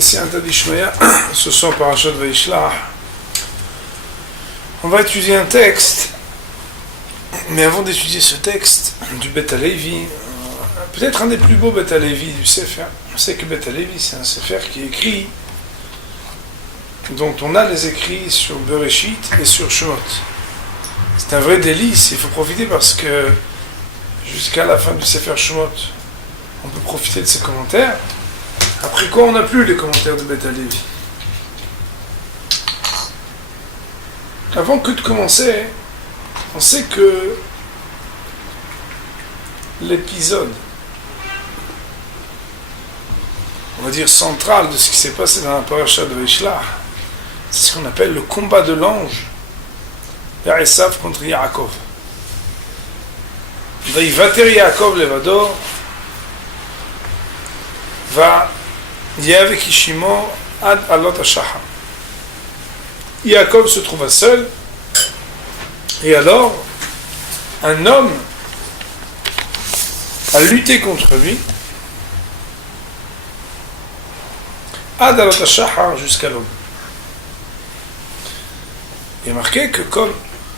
Siyanta d'Ishmaya, ce soir Parashat Vayishlach. On va étudier un texte, mais avant d'étudier ce texte du Beth Halevi, peut-être un des plus beaux Beth Halevi du Sefer. On sait que Beth Halevi, c'est un Sefer qui est écrit, dont on a les écrits sur Bereshit et sur Shemot. C'est un vrai délice, il faut profiter parce que jusqu'à la fin du Sefer Shemot, on peut profiter de ses commentaires. Après quoi, on n'a plus les commentaires de Beth Halevi. Avant que de commencer, on sait que l'épisode, on va dire central de ce qui s'est passé dans la paracha de Vayishlach, c'est ce qu'on appelle le combat de l'ange Esav contre Yaakov. Vayivater Yaakov levado va Yav Kishimo ad alot hashachar. Yaakov se trouva seul, et alors un homme a lutté contre lui ad alot hashachar jusqu'à l'aube. Il est marqué que comme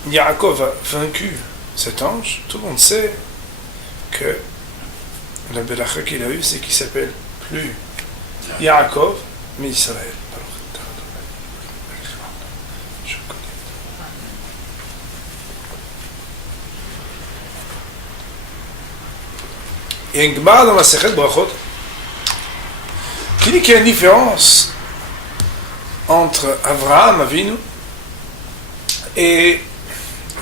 Yaakov a vaincu cet ange, tout le monde sait que la belacha qu'il a eue, c'est qu'il s'appelle plus Yaakov, mais Israël. Il y a une Gemara dans la Masechet Brachot qui dit qu'il y a une différence entre Avraham Avinu et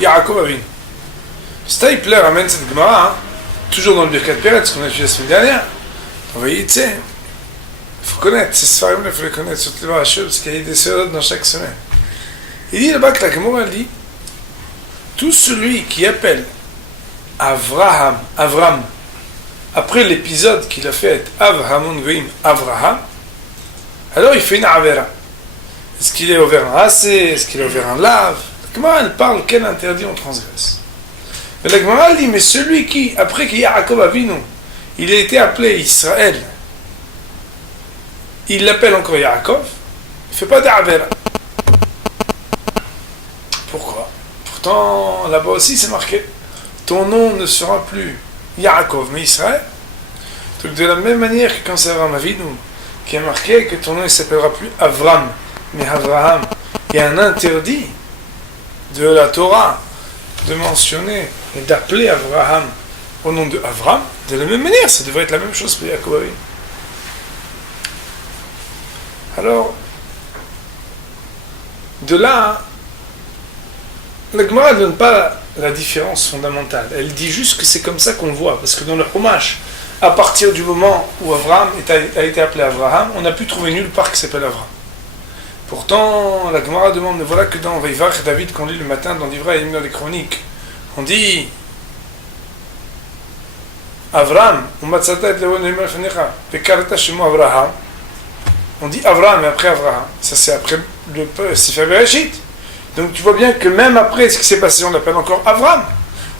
Yaakov Avinu. Stapler amène cette Gemara, toujours dans le Birkat Peretz, qu'on a vu la semaine dernière. Vous voyez, tu sais, il faut connaître, ces sfarim, il faut les connaître, surtout les Varacheux, parce qu'il y a des sœurs dans chaque semaine. Il dit là-bas que la Gemara dit tout celui qui appelle Avram, après l'épisode qu'il a fait être Avrahamun Goim Avraham, alors il fait une Avera. Est-ce qu'il est ouvert en Assez? Est-ce qu'il est ouvert en Lave? La Gemara, elle parle quel interdit on transgresse. Mais la Gemara dit, mais celui qui, après que Yaakov Avinu, il a été appelé Israël, il l'appelle encore Yaakov, il ne fait pas d'Avera. Pourquoi? Pourtant, là-bas aussi c'est marqué, ton nom ne sera plus Yaakov, mais Israël. Donc de la même manière que quand c'est Avram Avinu, qui a marqué que ton nom ne s'appellera plus Avram, mais Avraham, il y a un interdit de la Torah de mentionner et d'appeler Avraham au nom de Avram. De la même manière, ça devrait être la même chose pour Yaakov Avinu. Alors, de là, la Gemara ne donne pas la différence fondamentale. Elle dit juste que c'est comme ça qu'on le voit. Parce que dans le Chumash, à partir du moment où Avraham a été appelé Avraham, on n'a pu trouver nulle part qui s'appelle Avraham. Pourtant, la Gemara demande, voilà que dans Vaïvach David, qu'on lit le matin dans l'Ivraïm, dans les chroniques, on dit Avraham, on dit Avraham, et après Avraham. Ça c'est après le Sefer Bereshit. Donc tu vois bien que même après ce qui s'est passé, on l'appelle encore Avram.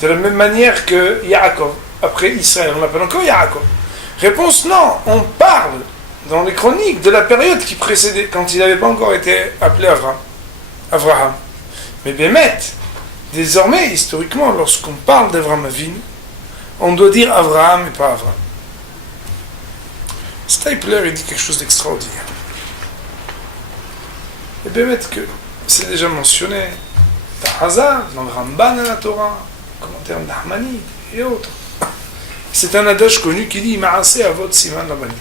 De la même manière que Yaakov. Après Israël, on l'appelle encore Yaakov. Réponse non, on parle dans les chroniques de la période qui précédait, quand il n'avait pas encore été appelé Avraham. Mais Bémet, désormais, historiquement, lorsqu'on parle d'Avram Avinu, on doit dire Avraham et pas Avram. Stapler, il dit quelque chose d'extraordinaire. Et Bémet que c'est déjà mentionné dans Hazar, dans le Ramban à la Torah, commentaire d'Ahmanid et autres. C'est un adage connu qui dit Ma'aseh avot siman labanim.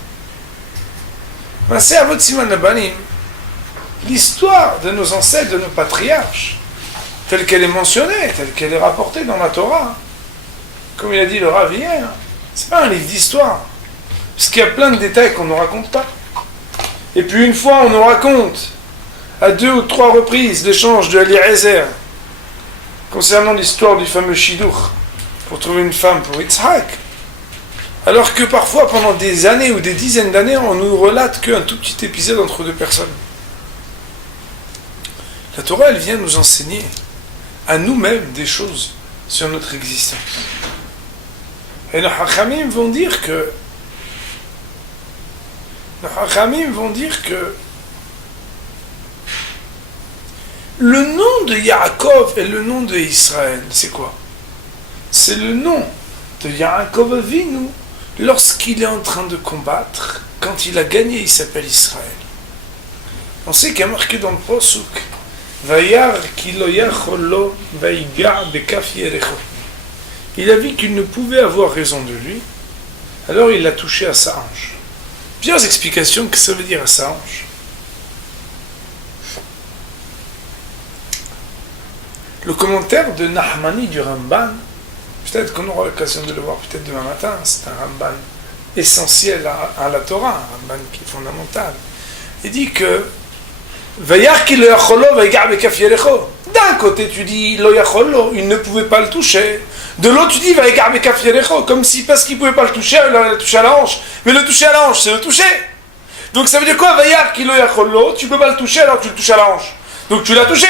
Ma'aseh avot siman labanim, l'histoire de nos ancêtres, de nos patriarches, telle qu'elle est mentionnée, telle qu'elle est rapportée dans la Torah, comme il a dit le Rav hier, c'est pas un livre d'histoire, parce qu'il y a plein de détails qu'on ne raconte pas. Et puis une fois on nous raconte à 2 ou 3 reprises l'échange de Eliezer concernant l'histoire du fameux Shidduch pour trouver une femme pour Yitzhak, alors que parfois pendant des années ou des dizaines d'années on nous relate qu'un tout petit épisode entre 2 personnes. La Torah, elle vient nous enseigner à nous-mêmes des choses sur notre existence. Et nos Hachamim vont dire que Les Chachamim vont dire que le nom de Yaakov et le nom de Israël, c'est quoi? C'est le nom de Yaakov Avinu lorsqu'il est en train de combattre. Quand il a gagné, il s'appelle Israël. On sait qu'il y a marqué dans le Posuk Vayar kilo yacholo vaiga bekaf yerecho. Il a vu qu'il ne pouvait avoir raison de lui, alors il l'a touché à sa hanche. Plusieurs explications que ça veut dire à sa hanche. Le commentaire de Nahmani du Ramban, peut-être qu'on aura l'occasion de le voir peut-être demain matin, c'est un Ramban essentiel à la Torah, un Ramban qui est fondamental. Il dit que d'un côté tu dis lo yacholo, il ne pouvait pas le toucher. De l'autre tu dis comme si parce qu'il ne pouvait pas le toucher, il l'a touché à la hanche. Mais le toucher à la hanche, c'est le toucher. Donc ça veut dire quoi? Tu ne peux pas le toucher alors tu le touches à la hanche. Donc tu l'as touché.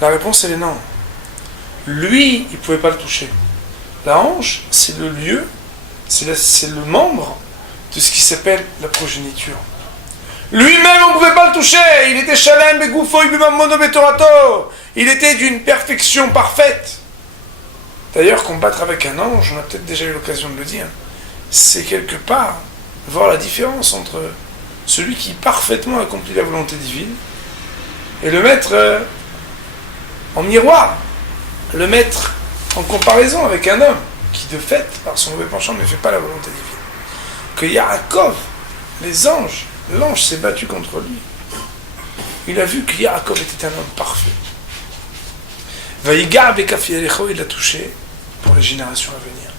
La réponse elle est non. Lui, il ne pouvait pas le toucher. La hanche, c'est le lieu, c'est le membre de ce qui s'appelle la progéniture. Lui-même, on ne pouvait pas le toucher. Il était shalem begoufo ibimamono betorato. Il était d'une perfection parfaite. D'ailleurs, combattre avec un ange, on a peut-être déjà eu l'occasion de le dire, c'est quelque part voir la différence entre celui qui parfaitement accomplit la volonté divine et le mettre en miroir, le mettre en comparaison avec un homme qui, de fait, par son mauvais penchant, ne fait pas la volonté divine. Que Yaakov, les anges, l'ange s'est battu contre lui. Il a vu que Yaakov était un homme parfait. Vaïga Bekaf Yerecho, il l'a touché pour les générations à venir.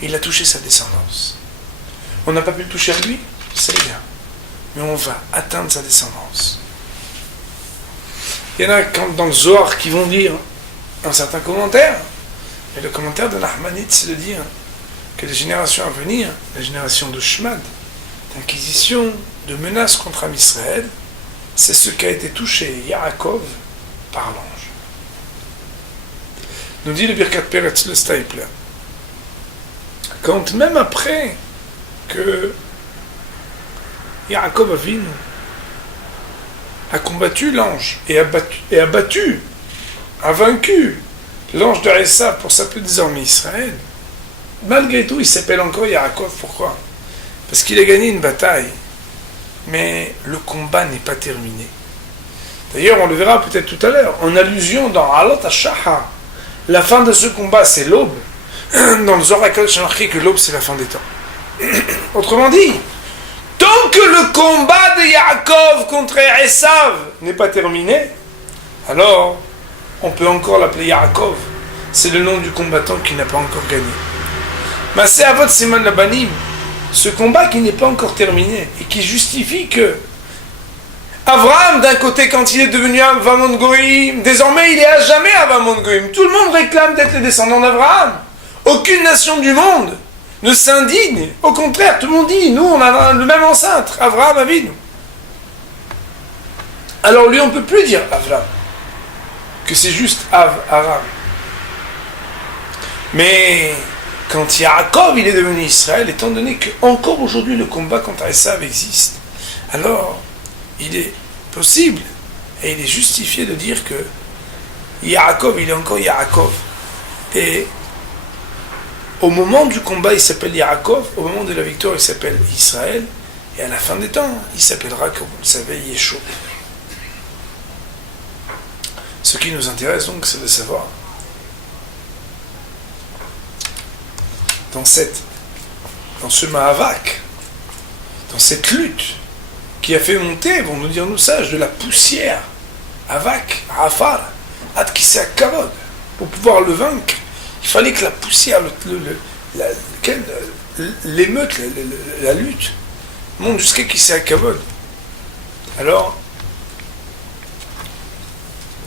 Il a touché sa descendance. On n'a pas pu le toucher à lui, c'est bien. Mais on va atteindre sa descendance. Il y en a dans le Zohar qui vont dire un certain commentaire. Et le commentaire de Nahmanit, c'est de dire que les générations à venir, la génération de Shmad, d'inquisition, de menaces contre Am Israël, c'est ce qui a été touché Yaakov par l'ange. Nous dit le Birkat Peretz, le Stapler. Quand même après que Yaakov Avinu a combattu l'ange et a vaincu l'ange de Esav pour s'appeler désormais Israël, malgré tout il s'appelle encore Yaakov. Pourquoi? Parce qu'il a gagné une bataille, mais le combat n'est pas terminé. D'ailleurs, on le verra peut-être tout à l'heure, en allusion dans Alot HaShahar. La fin de ce combat, c'est l'aube. Dans le Zohar HaKadosh, c'est marqué que l'aube, c'est la fin des temps. Autrement dit, tant que le combat de Yaakov contre Esav n'est pas terminé, alors on peut encore l'appeler Yaakov. C'est le nom du combattant qui n'a pas encore gagné. Mais c'est Avot Siman Labanim, ce combat qui n'est pas encore terminé et qui justifie que Avraham, d'un côté, quand il est devenu Avamon Goïm, désormais il est à jamais Avamon Goïm. Tout le monde réclame d'être les descendants d'Avraham. Aucune nation du monde ne s'indigne. Au contraire, tout le monde dit, nous on a le même ancêtre, Avraham Avinu. Alors lui, on ne peut plus dire Avraham, que c'est juste Aram. Mais quand Yaakov il est devenu Israël, étant donné que encore aujourd'hui le combat contre Esav existe, alors il est possible et il est justifié de dire que Yaakov il est encore Yaakov. Et au moment du combat il s'appelle Yaakov, au moment de la victoire il s'appelle Israël, et à la fin des temps il s'appellera, comme vous le savez, Yeshua. Ce qui nous intéresse donc, c'est de savoir dans ce Mahavak, dans cette lutte qui a fait monter, vont nous dire nos sages, de la poussière, Avak, Afar, Ad Kiseh Kavod. Pour pouvoir le vaincre, il fallait que la poussière, l'émeute, la lutte, monte jusqu'à Kiseh Kavod. Alors,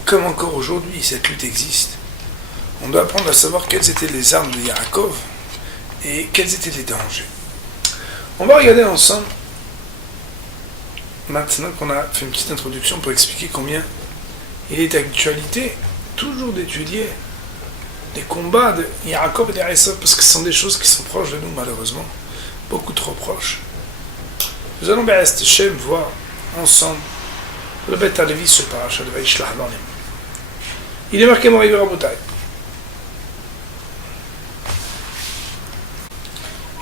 comme encore aujourd'hui cette lutte existe, on doit apprendre à savoir quelles étaient les armes de Yaakov et quels étaient les dangers. On va regarder ensemble, maintenant qu'on a fait une petite introduction pour expliquer combien il est d'actualité toujours d'étudier les combats de Yaakov et d'Esav, parce que ce sont des choses qui sont proches de nous malheureusement. beaucoup trop proches. Nous allons bien Hashem voir ensemble le Beth Alevi se paracha de Vaishlach dans les mains. Il est marqué Moray Rabotai.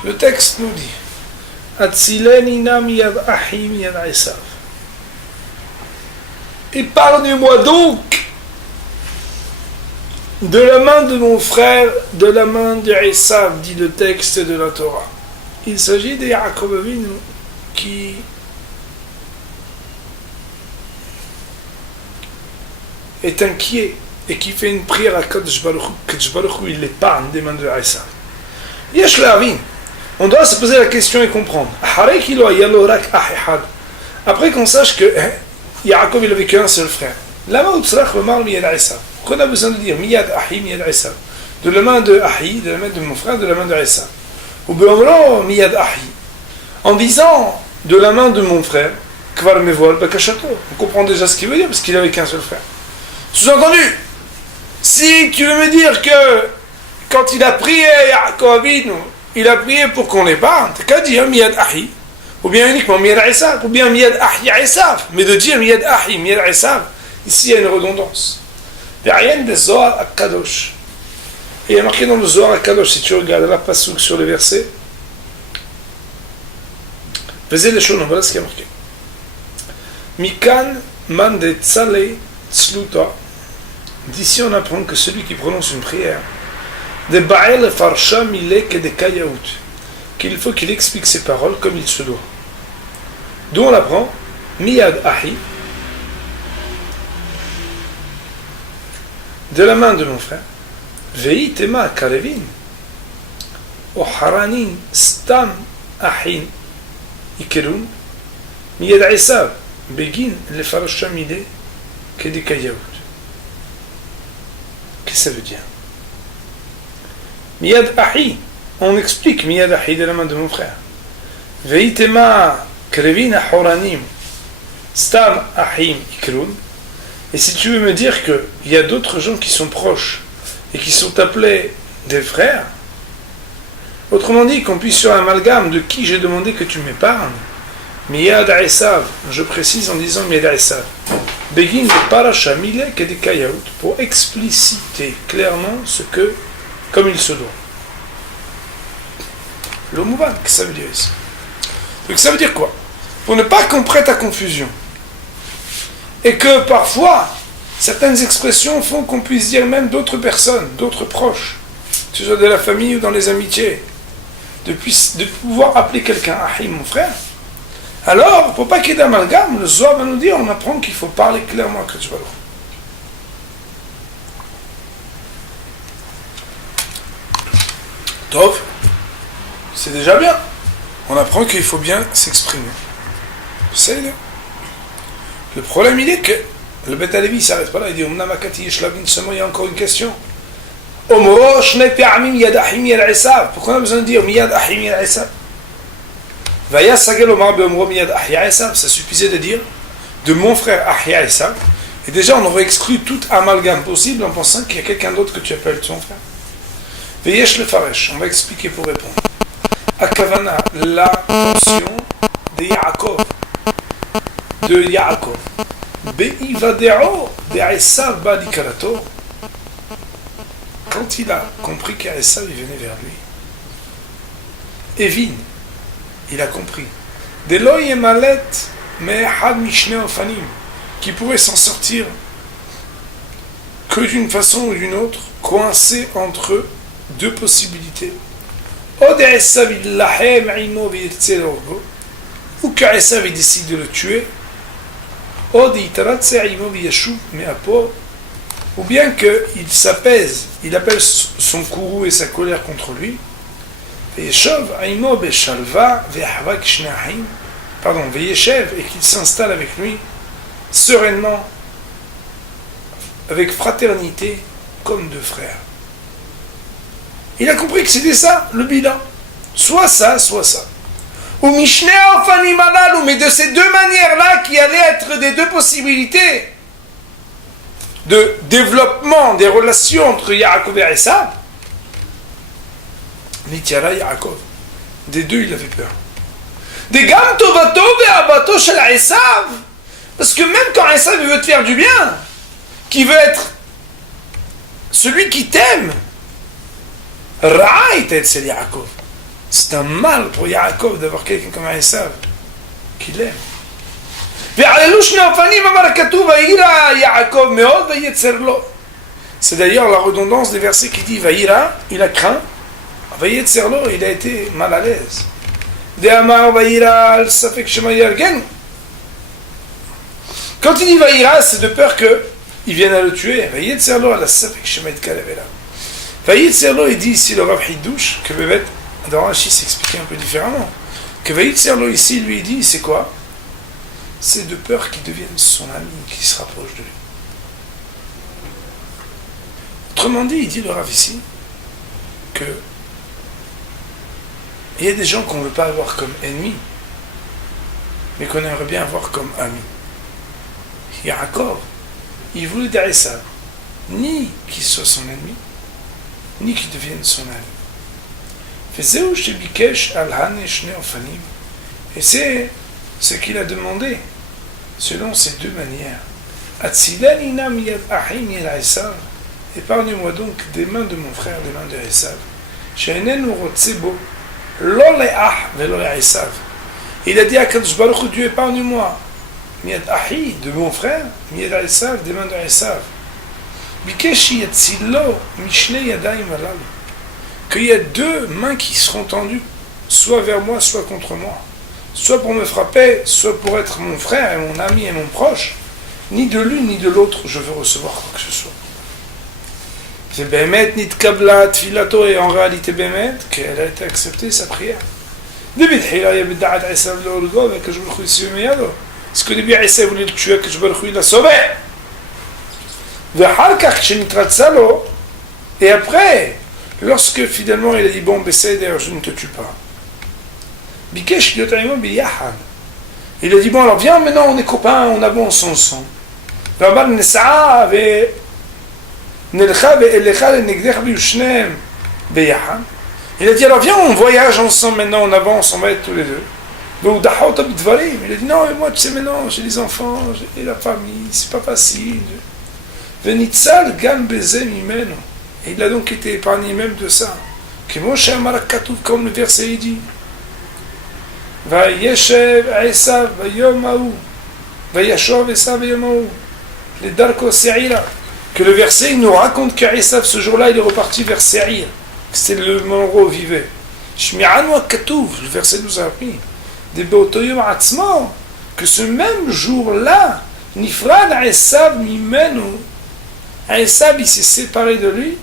Le texte nous dit Atzileni nam yad ahim yad Esav. Épargne-moi donc de la main de mon frère, de la main de Esav, dit le texte de la Torah. Il s'agit de Yaakov Avinu qui est inquiet et qui fait une prière à Kadosh Baruch Hu. Kadosh Baruch Hu, il l'épargne des mains de Esav. Yesh Lavin. On doit se poser la question et comprendre. Après qu'on sache que Yaakov il avait qu'un seul frère. Pourquoi on a besoin de dire Miyad Ahi, Miyad Esav? De la main de Ahi, de la main de mon frère, de la main de Esav. Ou Miyad Ahi. En disant de la main de mon frère, Kvar Mevol Bakashato. On comprend déjà ce qu'il veut dire parce qu'il avait qu'un seul frère. Sous-entendu, si tu veux me dire que quand il a prié Yaakov Avinu, il a prié pour qu'on l'épargne, t'as qu'à dire Miyad Ahi, ou bien uniquement Miyad Esav, ou bien Miyad Ahi Esav, mais de dire Miyad Ahi, Miyad Esav, ici il y a une redondance. Derrière des Zohar à Kadosh. Et il y a marqué dans le Zohar à Kadosh, si tu regardes la passouk sur le verset, faisez les choses, voilà ce qui est marqué. Mikan mande tzale tzluta. D'ici on apprend que celui qui prononce une prière, de Ba'el Farsha Milek et de Kayaout, qu'il faut qu'il explique ses paroles comme il se doit. D'où on apprend Miyad Ahi, de la main de mon frère, Vei Tema Karevin, O Haranin Stam Ahin Ikerun, Miyad Esav, Begin le Farsha Milek et de Kayaout. Qu'est-ce que ça veut dire? Miyad Ahi, on explique Miyad Ahi de la main de mon frère. Veitema Krevin Ahoranim Stam Ahim Ikrun. Et si tu veux me dire qu'il y a d'autres gens qui sont proches et qui sont appelés des frères, autrement dit qu'on puisse faire un amalgame de qui j'ai demandé que tu m'épargnes, Miyad Esav, je précise en disant Miyad Esav, Begin le Parasha Milek et de Kayaout, pour expliciter clairement ce que comme il se doit. Le mouvan, qu'est-ce que ça veut dire ici? Donc ça veut dire quoi? Pour ne pas qu'on prête à confusion. Et que parfois, certaines expressions font qu'on puisse dire même d'autres personnes, d'autres proches, que ce soit de la famille ou dans les amitiés, de pouvoir appeler quelqu'un Ahim, mon frère. Alors, pour pas qu'il y ait d'amalgame, le Zohar va nous dire, on apprend qu'il faut parler clairement à Kadosh Baruch Hu. Tov, c'est déjà bien. On apprend qu'il faut bien s'exprimer. C'est là. Le problème, il est que le Beth Alevi ne s'arrête pas là. Il dit, il y a encore une question. Pourquoi on a besoin de dire Miyad Ahim Miyad Esav? Ça suffisait de dire de mon frère Ahia Esav. Et déjà, on aurait exclu tout amalgame possible en pensant qu'il y a quelqu'un d'autre que tu appelles ton frère. Veyesh le Faresh, on va expliquer pour répondre. Akavana, la pension de Yaakov. Be'ivadeo de Esav Badikarato. Quand il a compris qu'Esav venait vers lui, Evin, il a compris. Delo yemalet me'ehad mishne ofanim, qui pourrait s'en sortir que d'une façon ou d'une autre, coincé entre deux possibilités. Ou qu'Esav décide de le tuer, ou bien qu'il s'apaise, il appelle son courroux et sa colère contre lui, Veyeshev et qu'il s'installe avec lui sereinement, avec fraternité, comme deux frères. Il a compris que c'était ça, le bilan. Soit ça, soit ça. Ou Mishneh Ofanim Alalu, mais de ces deux manières-là qui allaient être des deux possibilités de développement des relations entre Yaakov et Esav, Nitiara Yaakov. Des deux, il avait peur. Des gam tovato ve'abato shel Esav. Parce que même quand Esav veut te faire du bien, qui veut être celui qui t'aime, Ra'a c'est Yaakov. C'est un mal pour Yaakov d'avoir quelqu'un comme Esav qui l'aime. C'est d'ailleurs la redondance des versets qui dit Vaïra, il a craint, Vaïetzerlo, il a été mal à l'aise. Quand il dit Vaïra, c'est de peur qu'il vienne à le tuer. Vaïetzerlo, il dit ici le Rav Hidouche, que Bébet, dans Rashi s'expliquait un peu différemment. Que Vaïetzerlo ici, lui dit, c'est quoi? C'est de peur qu'il devienne son ami, qu'il se rapproche de lui. Autrement dit, il dit le Rav ici, que il y a des gens qu'on ne veut pas avoir comme ennemis, mais qu'on aimerait bien avoir comme amis. Yaakov, il voulait d'Esav, ni qu'il soit son ennemi, ni qu'il devienne son ami. Et c'est ce qu'il a demandé, selon ces deux manières. Épargne-moi donc des mains de mon frère, des mains de Esav. Il a dit à Kadosh Baruch Hu, Dieu, épargne-moi miad ahi, de mon frère, miad Esav, des mains de Esav. Qu'il y a deux mains qui seront tendues, soit vers moi, soit contre moi. Soit pour me frapper, soit pour être mon frère et mon ami et mon proche. Ni de l'une ni de l'autre, je veux recevoir quoi que ce soit. C'est Bémet Nitkabla Tfilato, et en réalité Bémet, qu'elle a été acceptée sa prière. Est-ce que Nabi Isa voulait le tuer, que je il l'a sauvé? Et après, lorsque finalement il a dit bon, Besséder, je ne te tue pas. Il a dit bon, alors viens, maintenant on est copains, on avance ensemble. Il a dit alors viens, on voyage ensemble maintenant, on avance, on va être tous les deux. Il a dit non, mais moi tu sais maintenant, j'ai les enfants, j'ai la famille, c'est pas facile. Et il a donc été épargné même de ça. Comme le verset dit. וישב עשיו ביום ההוא וישוב עשיו ביום ההוא לדרכו שעירה. Que le verset nous raconte qu'Esav ce jour-là il est reparti vers Seir. C'était le moment où il vivait. Shmi'anu hakatuv, le verset nous a appris de beoto yom atzmo, que ce même jour-là nifrad Esav mimenu, Esav il s'est séparé de lui,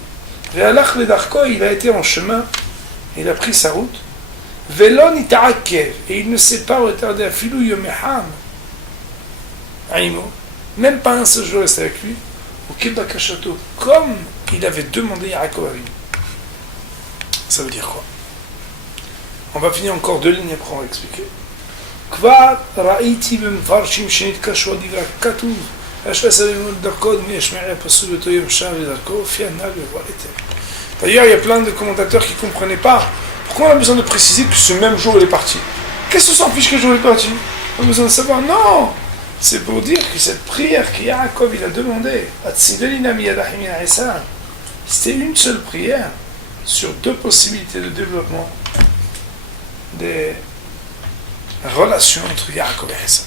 ve'alach ledarko, il a été en chemin, il a pris sa route. Velon ita'akev, et il ne s'est pas retardé à filou yomeham, aïmo, même pas un seul jour resté avec lui, au kebakashato, comme il avait demandé à Yaakov Avinu. Ça veut dire quoi? On va finir encore deux lignes après on va expliquer. Kvar ra'iti b'mfarshim shenit kashwa divra katuv, hashvasa b'mod darkod mi yashme'a pasu beto yom sham v'darko, fi'anal v'voil etem. D'ailleurs, il y a plein de commentateurs qui ne comprenaient pas pourquoi on a besoin de préciser que ce même jour il est parti. Qu'est-ce qu'on s'en fiche que le jour il est parti? On a besoin de savoir. Non, c'est pour dire que cette prière que Yaakov il a demandée, c'était une seule prière sur deux possibilités de développement des relations entre Yaakov et Esav.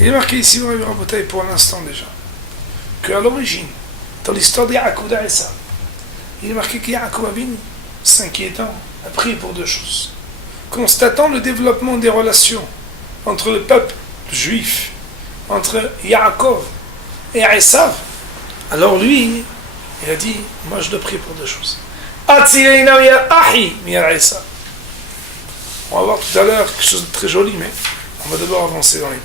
Il est marqué ici dans la bataille pour l'instant déjà qu'à l'origine, dans l'histoire de Yaakov et Esav, il est marqué que Yaakov Avinu, s'inquiétant, a prié pour deux choses. Constatant le développement des relations entre le peuple juif, entre Yaakov et Esav, alors lui, il a dit, moi je dois prier pour deux choses. On va voir tout à l'heure quelque chose de très joli, mais on va d'abord avancer dans les mots.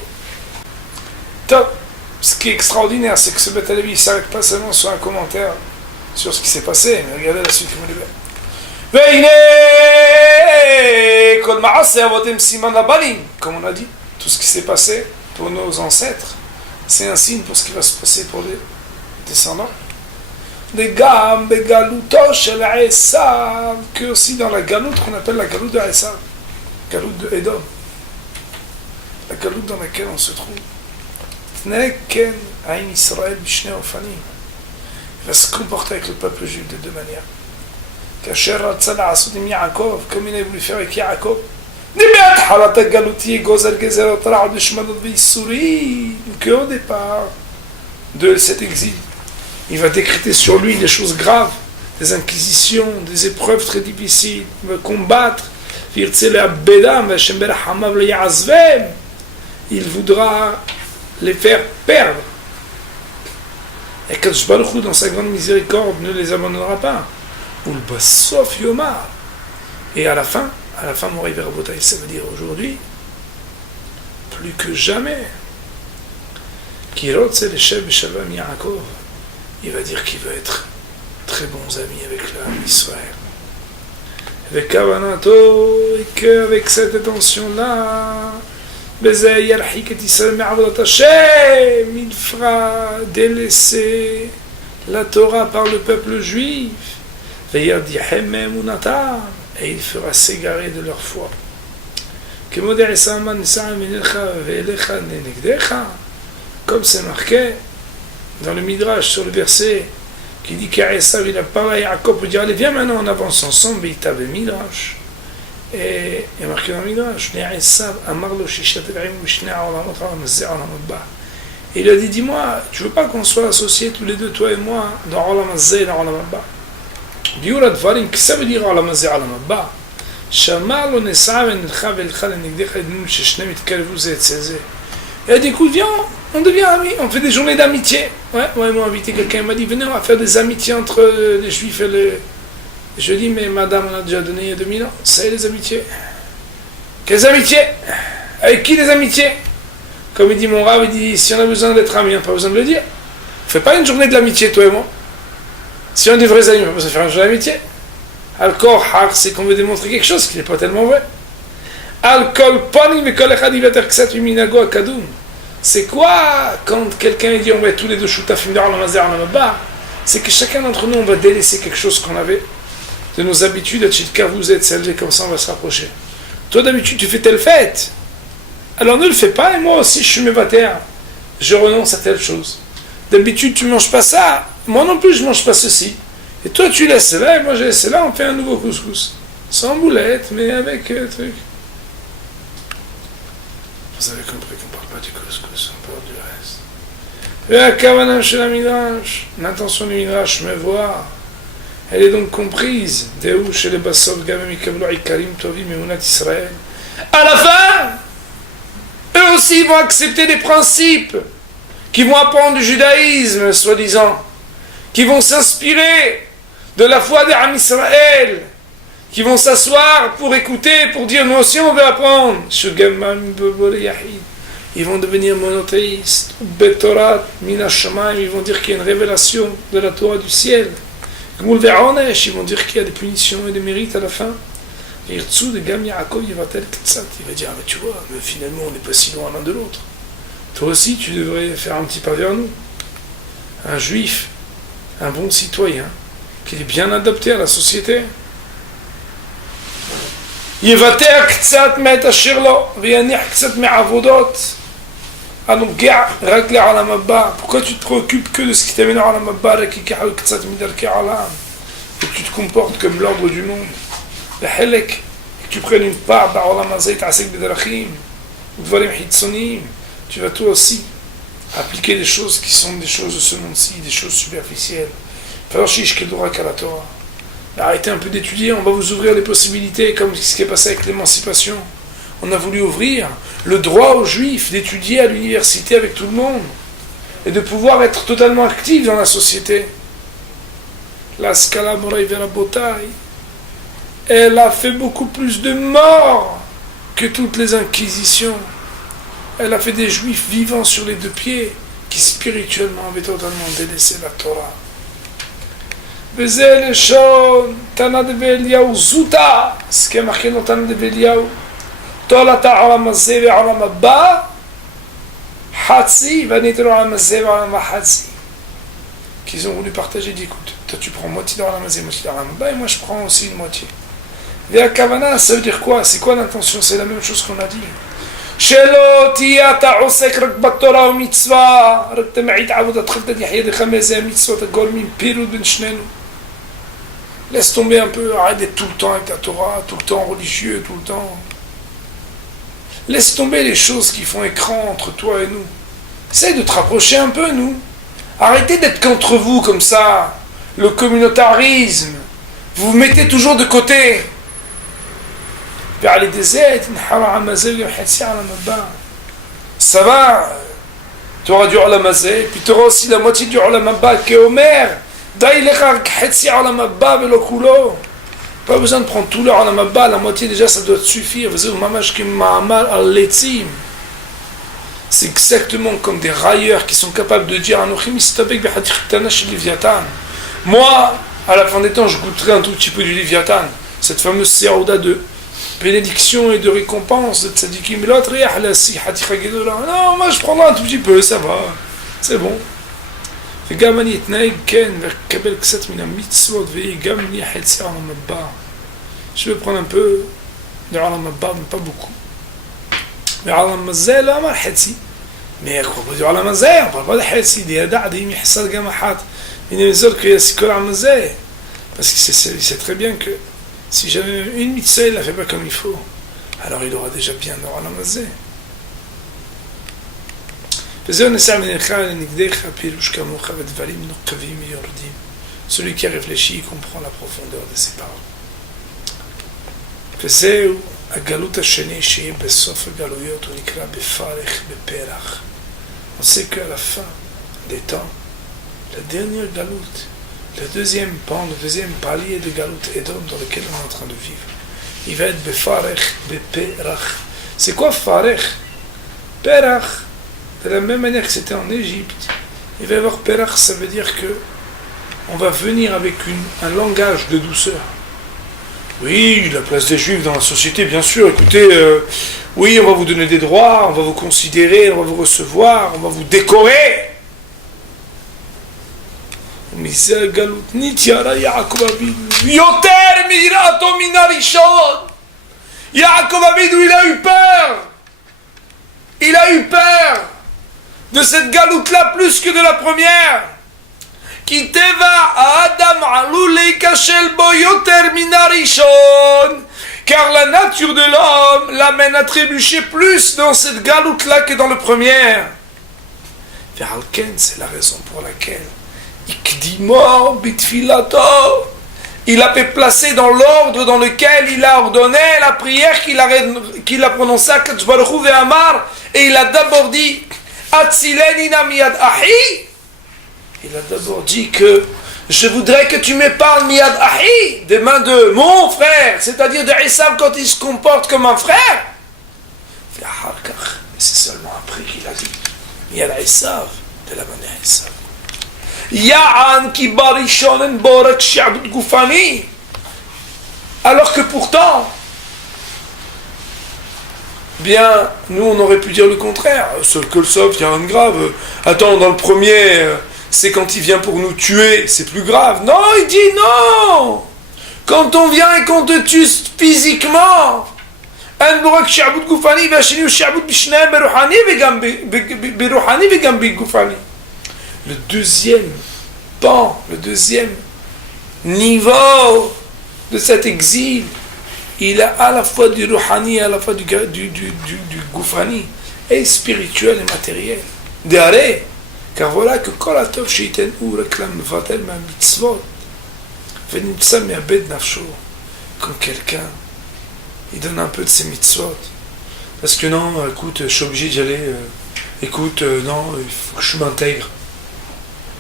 Top. Ce qui est extraordinaire, c'est que ce Beth Alevi ne s'arrête pas seulement sur un commentaire sur ce qui s'est passé, mais regardez la suite comme elle est belle. Comme on a dit, tout ce qui s'est passé pour nos ancêtres, c'est un signe pour ce qui va se passer pour les descendants. des gammes, des galoutos chez la Esav, que aussi dans la galoute qu'on appelle la galoute de Esav, galoute de Edom, la galoute dans laquelle on se trouve. Tneken Aïn Israël Bishne Ofanim. Il va se comporter avec le peuple juif de deux manières. Kacher Ratzala Asudim Yaakov, comme il a voulu faire avec Yaakov. Nimet Halata Galouti, Gozel Gezer Otra'ad Shmadot Vissuri, qu'au départ de cet exil, il va décréter sur lui des choses graves, des inquisitions, des épreuves très difficiles. Il va combattre. Il voudra les faire perdre. Et Kadosh Baruch Hu, dans sa grande miséricorde, ne les abandonnera pas. Et à la fin, Moray Verabotaï, ça veut dire aujourd'hui, plus que jamais, Kirotze le Sheb Shalom Yaakov, il va dire qu'il veut être très bons amis avec l'âme Israël. Avec Kavanato, et qu'avec cette intention-là, il fera délaisser la Torah par le peuple juif, et il fera s'égarer de leur foi. Comme c'est marqué dans le Midrash sur le verset qui dit qu'Esav il a parlé à Jacob pour dire allez viens maintenant on avance ensemble, il t'avait Midrash et il y a marqué dans le Midrash et il a dit dis-moi tu veux pas qu'on soit associés tous les deux toi et moi dans Olam Hazeh et dans Olam Haba. Diura Dvarim, qu'est-ce que ça veut dire Olam Hazeh et Olam Haba? Shama lo nes'a venilcha velcha lenegdecha ednum sheshnem itkarevu ze etzel ze. Il a dit écoute viens on devient amis, on fait des journées d'amitié. Ouais, moi ils m'ont invité, quelqu'un m'a dit venez on va faire des amitiés entre les juifs et les... Je dis mais madame on a déjà donné il y a 2000 ans, ça y est les amitiés. Quelles amitiés? Avec qui les amitiés? Comme il dit mon rave, il dit si on a besoin d'être amis, on n'a pas besoin de le dire. On ne fait pas une journée de l'amitié toi et moi. Si on est des vrais amis, on n'a pas besoin de faire une journée d'amitié. Alcool, c'est qu'on veut démontrer quelque chose qui n'est pas tellement vrai. Alcool, panim et kol echad yivater ksat minago akadoum. C'est quoi quand quelqu'un dit on va être tous les deux shoutafim d'Olam Hazeh Olam Haba? C'est que chacun d'entre nous on va délaisser quelque chose qu'on avait de nos habitudes, car vous êtes celles comme ça on va se rapprocher. Toi d'habitude tu fais telle fête, alors ne le fais pas et moi aussi je suis mévateur, je renonce à telle chose. D'habitude tu manges pas ça, moi non plus je mange pas ceci. Et toi tu laisses là et moi je laisse là, on fait un nouveau couscous. Sans boulette mais avec truc. Vous avez compris qu'on parle pas du couscous, on parle du reste. La kavanah chez la Midrash, l'intention du Midrash, me voir, elle est donc comprise. Déou chez les Bassov, Gamem, Ikablo, Ikarim, Tovim, Emunat Israël. À la fin, eux aussi vont accepter des principes qui vont apprendre du judaïsme, soi-disant, qui vont s'inspirer de la foi des Am Israël, qui vont s'asseoir pour écouter, pour dire nous aussi on veut apprendre. Ils vont devenir monothéistes. Ils vont dire qu'il y a une révélation de la Torah du ciel. Ils vont dire qu'il y a des punitions et des mérites à la fin. Il va dire mais tu vois, mais finalement on n'est pas si loin l'un de l'autre. Toi aussi tu devrais faire un petit pas vers nous. Un juif, un bon citoyen, qui est bien adapté à la société. יוותר קצת מאת אשר לו ויניח קצת מעבודות הנוגע רק לעולם הבא. Pourquoi tu te préoccupes que de ce qui t'amène à העולם הבא רק ייקח קצת מדרכי העולם et que tu te comportes comme l'ordre du monde וחלק et que tu prennes une part בעולם הזה יתעסק בדרכים ודברים חיצוניים. Tu vas toi aussi appliquer des choses qui sont des choses de ce monde-ci, des choses superficielles. Alors שישקלו רק על התורה. Arrêtez un peu d'étudier, on va vous ouvrir les possibilités, comme ce qui est passé avec l'émancipation. On a voulu ouvrir le droit aux juifs d'étudier à l'université avec tout le monde et de pouvoir être totalement actifs dans la société. La Skala Moray Verabotaï, elle a fait beaucoup plus de morts que toutes les inquisitions. Elle a fait des juifs vivants sur les deux pieds qui spirituellement avaient totalement délaissé la Torah. וזה לשון תנא דבאליהו זוטא, הסכם הכינו תנא דבאליהו, תולת העולם הזה והעולם הבא, חצי, ואני אתן העולם הזה והעולם החצי. Qu'ils ont voulu partager, dit écoute, toi tu prends moitié de Olam Hazé, moitié de Olam Haba, et moi je prends aussi une moitié. Vea Kavana, ça veut dire quoi? C'est quoi l'intention? C'est la même chose qu'on a dit. שלא תהיה אתה עוסק רק בתורה ומצווה, רק תמעיט עבודתך ותחיידך מאיזה המצוות הגורמים פירוד בין שנינו. Laisse tomber un peu, arrête d'être tout le temps avec ta Torah, tout le temps religieux, tout le temps. Laisse tomber les choses qui font écran entre toi et nous. Essaye de te rapprocher un peu, nous. Arrêtez d'être qu'entre vous comme ça. Le communautarisme. Vous vous mettez toujours de côté. Ça va, tu auras du Olam Hazé, puis tu auras aussi la moitié du Olam Haba qui est Omer. Pas besoin de prendre tout le Olam Haba, la moitié déjà ça doit te suffire. C'est exactement comme des railleurs qui sont capables de dire moi, à la fin des temps, je goûterai un tout petit peu du Léviathan, cette fameuse sérouda de bénédiction et de récompense de tzadikim. Non, moi je prendrai un tout petit peu, ça va, c'est bon. Je vais prendre un peu de Olam Haba, mais pas beaucoup. Mais Olam Hazé, là, on mais à propos du Olam Hazé, on parle pas de Hetzi, des Yada, des Mihsal Gamahat. Il y a des autres qui sont comme Olam Hazé. Parce qu'il sait très bien que si j'avais une mitzvah, il ne la fait pas comme il faut, alors il aura déjà bien de Olam Hazé. Celui qui a réfléchi comprend la profondeur de ses paroles. On sait qu'à la fin des temps, la dernière galoute, le deuxième pan, le deuxième palier de galoute Edom dans lequel on est en train de vivre, il va être befarech, beperach. C'est quoi farech? Perach. De la même manière que c'était en Égypte, il va y avoir perach, ça veut dire que on va venir avec un langage de douceur. Oui, la place des Juifs dans la société, bien sûr, écoutez, oui, on va vous donner des droits, on va vous considérer, on va vous recevoir, on va vous décorer. Mais c'est galout nitiara Yaakov Avidu. Yoter mirato min harishon. Yaakov Avidu, il a eu peur. Il a eu peur de cette galoute-là plus que de la première. Ki teva Adam alul leikashel bo yoter min harishon. Car la nature de l'homme l'amène à trébucher plus dans cette galoute-là que dans le premier. Ve'alken, c'est la raison pour laquelle il a fait placer dans l'ordre dans lequel il a ordonné la prière qu'il a prononcée à Kadosh Baruch Hu ve'amar, et il a d'abord dit Atzileni na miyad ahi. Il a d'abord dit que je voudrais que tu m'épargnes miyad ahi, des mains de mon frère, c'est-à-dire de Esav quand il se comporte comme un frère. Et c'est seulement après qu'il a dit miyad Esav, de la main d'Esav. Ya'an ki barishonen borak shi'abud gufani. Alors que pourtant, bien, nous on aurait pu dire le contraire. Seul que le sauf, il y a un grave. Attends, dans le premier, c'est quand il vient pour nous tuer, c'est plus grave. Non, il dit non. Quand on vient et qu'on te tue physiquement, an borak shi'abud gufani v'ashini shi'abud bishnaim beruhani v'gam bigufani. Le deuxième pan, le deuxième niveau de cet exil, il a à la fois du ruhani, à la fois du goufani, et spirituel et matériel. D'arrêt, car voilà que kolatov sheiten ou réclame vatel ma mitzvot, venimtsa me'abed nafsho, quand quelqu'un, il donne un peu de ses mitzvot, parce que non, écoute, je suis obligé d'y aller, non, il faut que je m'intègre.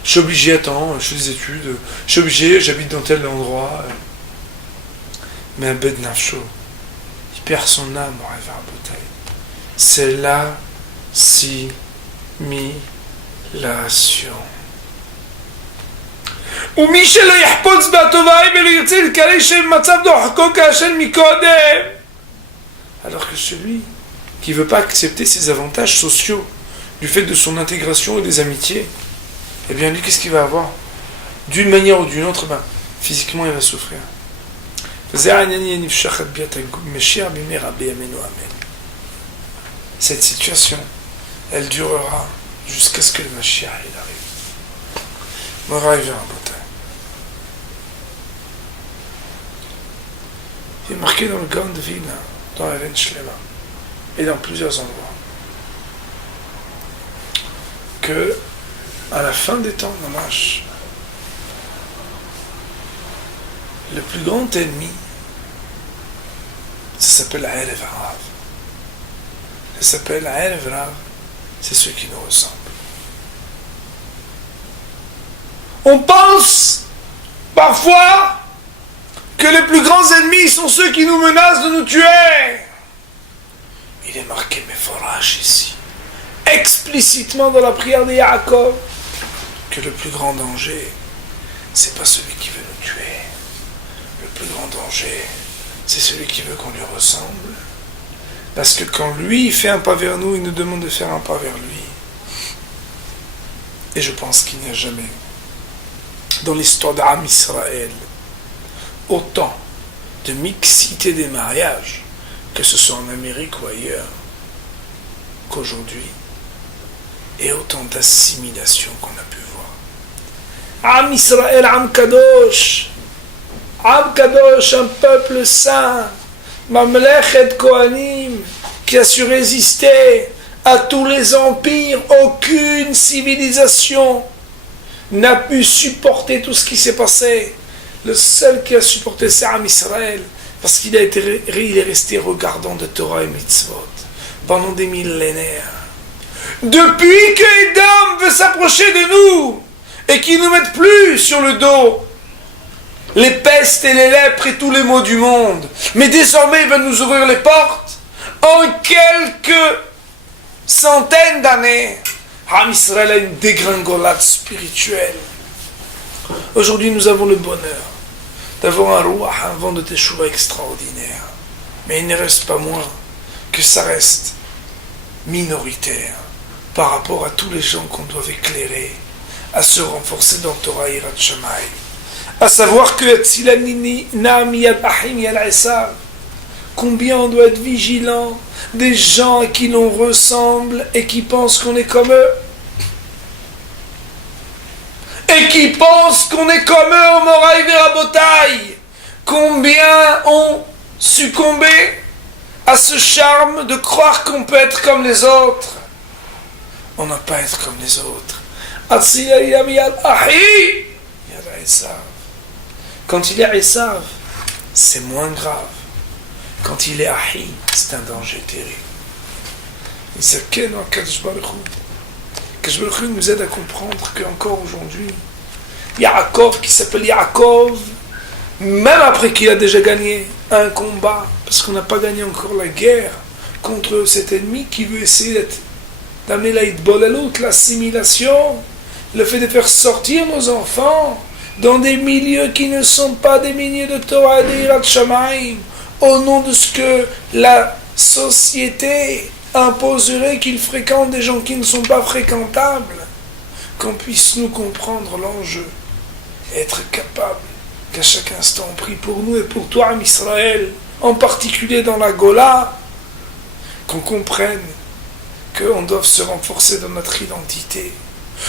Je suis obligé, attends, je fais des études, je suis obligé, j'habite dans tel endroit. Mais un bed nafsho, il perd son âme au rêve à bouteille. C'est l'assimilation. ומי שלא יחפוץ בהטובה ולא ירצה לקרוא שמצב דוחקו כאשר מקודם. Alors que celui qui ne veut pas accepter ses avantages sociaux du fait de son intégration et des amitiés, eh bien lui, qu'est-ce qu'il va avoir? d'une manière ou d'une autre, physiquement il va souffrir. Cette situation, elle durera jusqu'à ce que le Mashiach il arrive. Moraï Verabotay. Il est marqué dans le Gan de Vilna, dans la Reine Shlema, et dans plusieurs endroits, que à la fin des temps, Mamash, le plus grand ennemi, ça s'appelle Erev Rav. Ça s'appelle Erev Rav, c'est ceux qui nous ressemblent. On pense parfois que les plus grands ennemis sont ceux qui nous menacent de nous tuer. Il est marqué Meforach ici, explicitement dans la prière de Yaakov, que le plus grand danger, c'est pas celui qui veut nous tuer. Le plus grand danger, c'est celui qui veut qu'on lui ressemble. Parce que quand lui fait un pas vers nous, il nous demande de faire un pas vers lui. Et je pense qu'il n'y a jamais, dans l'histoire d'Am Israël, autant de mixité des mariages, que ce soit en Amérique ou ailleurs, qu'aujourd'hui, et autant d'assimilation qu'on a pu voir. Am Israël, Am Kadosh, un peuple saint, Mamlechet Kohanim, qui a su résister à tous les empires. Aucune civilisation n'a pu supporter tout ce qui s'est passé. Le seul qui a supporté, c'est Am Israël, parce qu'il est resté regardant de Torah et Mitzvot pendant des millénaires. Depuis que Edom veut s'approcher de nous et qu'ils ne nous mettent plus sur le dos les pestes et les lèpres et tous les maux du monde, mais désormais il va nous ouvrir les portes. En quelques centaines d'années, Am Israël a une dégringolade spirituelle. Aujourd'hui nous avons le bonheur d'avoir un Ruach, un vent de Teshuvah extraordinaire, mais il ne reste pas moins que ça reste minoritaire par rapport à tous les gens qu'on doit éclairer à se renforcer dans Torah et Yirat Shamayim. À savoir que combien on doit être vigilant des gens à qui l'on ressemble et qui pensent qu'on est comme eux. Et qui pensent qu'on est comme eux au Moraï Verabotay. Combien ont succombé à ce charme de croire qu'on peut être comme les autres. On n'a pas à être comme les autres. Quand il est Esav, c'est moins grave. Quand il est Ahi, c'est un danger terrible. Il sait que Kadosh Baruch Hu nous aide à comprendre qu'encore aujourd'hui, Yaakov, qui s'appelle Yaakov, même après qu'il a déjà gagné un combat, parce qu'on n'a pas gagné encore la guerre contre cet ennemi qui veut essayer d'amener la hitbolelut, l'assimilation, le fait de faire sortir nos enfants dans des milieux qui ne sont pas des milieux de Torah et de Yirat Shamayim, au nom de ce que la société imposerait qu'ils fréquentent des gens qui ne sont pas fréquentables, qu'on puisse nous comprendre l'enjeu et être capable qu'à chaque instant on prie pour nous et pour toi, Am Israël, en particulier dans la Gola, qu'on comprenne qu'on doit se renforcer dans notre identité.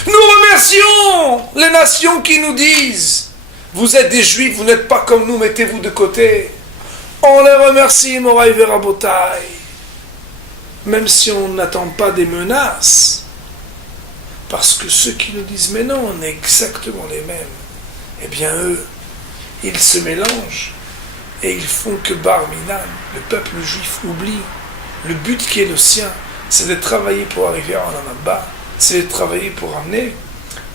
Nous remercions les nations qui nous disent « Vous êtes des Juifs, vous n'êtes pas comme nous, mettez-vous de côté. » On les remercie, Moraï Verabotay. Même si on n'attend pas des menaces, parce que ceux qui nous disent « Mais non, on est exactement les mêmes », eh bien eux, ils se mélangent et ils font que Bar Minan, le peuple juif, oublie le but qui est le sien, c'est de travailler pour arriver en Anaba, c'est de travailler pour amener,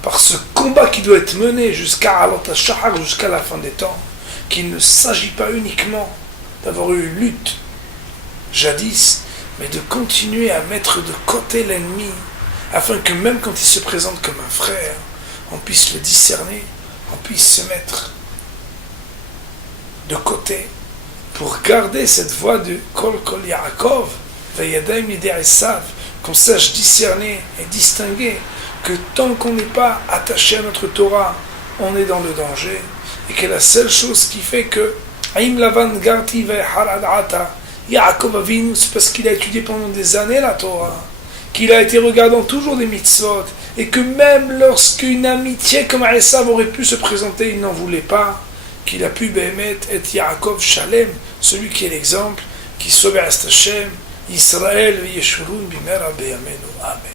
par ce combat qui doit être mené jusqu'à Alot HaShahar, jusqu'à la fin des temps, qu'il ne s'agit pas uniquement d'avoir eu une lutte jadis, mais de continuer à mettre de côté l'ennemi, afin que même quand il se présente comme un frère, on puisse le discerner, on puisse se mettre de côté pour garder cette voie de Kol Kol Yaakov, Vayadayim Yedei Esav, qu'on sache discerner et distinguer que tant qu'on n'est pas attaché à notre Torah, on est dans le danger, et que la seule chose qui fait que Aïm Lavan Garti Ve'harad Ata, Yaakov Avinu, c'est parce qu'il a étudié pendant des années la Torah, qu'il a été regardant toujours des mitzvot, et que même lorsqu'une amitié comme Esav aurait pu se présenter, il n'en voulait pas, qu'il a pu bémettre être Yaakov Shalem, celui qui est l'exemple, qui sauve Hashem, Israël, Yeshurun, Bimera, Beyamenu. Amen.